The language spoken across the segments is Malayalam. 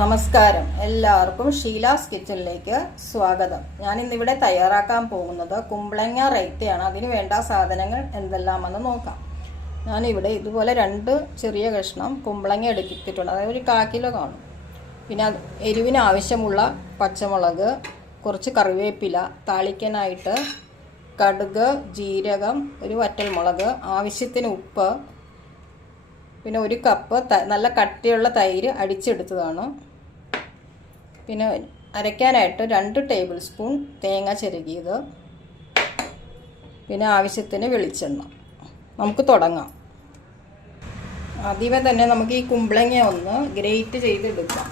നമസ്കാരം, എല്ലാവർക്കും ഷീലാസ് കിച്ചണിലേക്ക് സ്വാഗതം. ഞാൻ ഇന്നിവിടെ തയ്യാറാക്കാൻ പോകുന്നത് കുമ്പളങ്ങ റൈത്തയാണ്. അതിന് വേണ്ട സാധനങ്ങൾ എന്തെല്ലാമെന്ന് നോക്കാം. ഞാനിവിടെ ഇതുപോലെ 2 ചെറിയ കഷ്ണം കുമ്പളങ്ങ എടുത്തിട്ടുണ്ട്. അതായത് ഒരു 1/4 കിലോ കാണും. പിന്നെ എരിവിന് ആവശ്യമുള്ള പച്ചമുളക്, കുറച്ച് കറിവേപ്പില, താളിക്കാനായിട്ട് കടുക്, ജീരകം, ഒരു വറ്റൽമുളക്, ആവശ്യത്തിന് ഉപ്പ്, പിന്നെ 1 കപ്പ് നല്ല കട്ടിയുള്ള തൈര് അടിച്ചെടുത്തതാണ്. പിന്നെ അരയ്ക്കാനായിട്ട് 2 ടേബിൾ സ്പൂൺ തേങ്ങ ചിരകിയത്, പിന്നെ ആവശ്യത്തിന് വെളിച്ചെണ്ണ. നമുക്ക് തുടങ്ങാം. ആദ്യമേ തന്നെ നമുക്ക് ഈ കുമ്പളങ്ങ ഒന്ന് ഗ്രേറ്റ് ചെയ്തെടുക്കാം.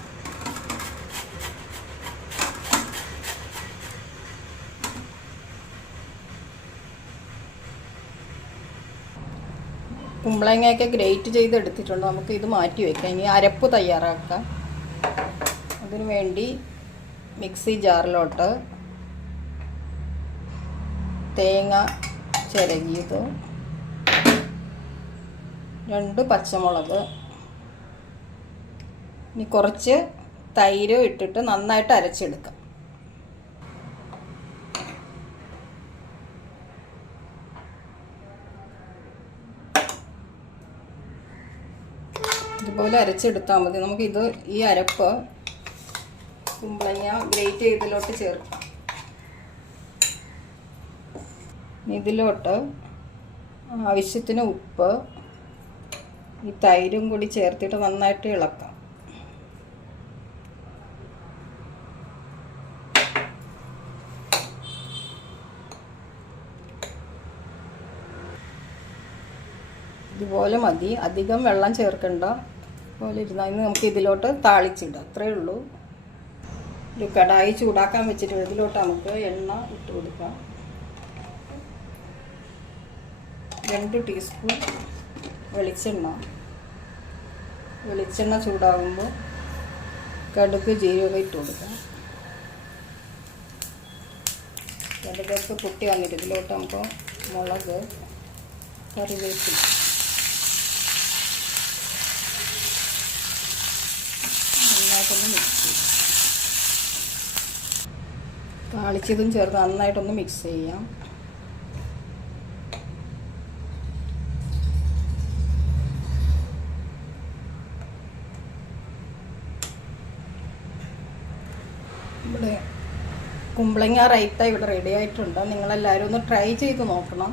കുമ്പളങ്ങയൊക്കെ ഗ്രേറ്റ് ചെയ്തെടുത്തിട്ടുണ്ട്. നമുക്ക് ഇത് മാറ്റി വയ്ക്കാം. ഇനി അരപ്പ് തയ്യാറാക്കാം. അതിനു വേണ്ടി മിക്സി ജാറിലോട്ട് തേങ്ങ ചിരകിയത്, 2 പച്ചമുളക്, ഇനി കുറച്ച് തൈര് ഇട്ടിട്ട് നന്നായിട്ട് അരച്ചെടുക്കാം. ഇതുപോലെ അരച്ചെടുത്താൽ മതി. നമുക്കിത് ഈ അരപ്പ് കുമ്പളങ്ങ ഗ്രേറ്റ് ചെയ്തതിലോട്ട് ചേർക്കാം. ഇതിലോട്ട് ആവശ്യത്തിന് ഉപ്പ്, ഈ തൈരും കൂടി ചേർത്തിട്ട് നന്നായിട്ട് ഇളക്കാം. ഇതുപോലെ മതി, അധികം വെള്ളം ചേർക്കണ്ട. ഇതുപോലെ ഇരുന്നാൽ ഇന്ന് നമുക്ക് ഇതിലോട്ട് താളിച്ചിടാം. അത്രയേ ഉള്ളൂ. ഒരു കടായി ചൂടാക്കാൻ വെച്ചിട്ട് ഇതിലോട്ട് നമുക്ക് എണ്ണ ഇട്ട് കൊടുക്കാം. 2 ടീസ്പൂൺ വെളിച്ചെണ്ണ ചൂടാകുമ്പോൾ കടുക്, ജീരകം ഇട്ട് കൊടുക്കാം. കടുകൊക്കെ പൊട്ടി വന്നിട്ട് ഇതിലോട്ട് നമുക്ക് മുളക്, കറിവേപ്പില, നന്നായിട്ടൊന്ന് മിക്സ് ചെയ്യാം. താളിച്ചതും ചേർത്ത് നന്നായിട്ടൊന്ന് മിക്സ് ചെയ്യാം. ഇവിടെ കുമ്പളങ്ങ റൈത്ത ഇവിടെ റെഡി ആയിട്ടുണ്ട്. നിങ്ങളെല്ലാവരും ഒന്ന് ട്രൈ ചെയ്ത് നോക്കണം.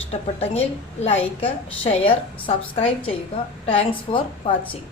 ഇഷ്ടപ്പെട്ടെങ്കിൽ ലൈക്ക്, ഷെയർ, സബ്സ്ക്രൈബ് ചെയ്യുക. Thanks for watching.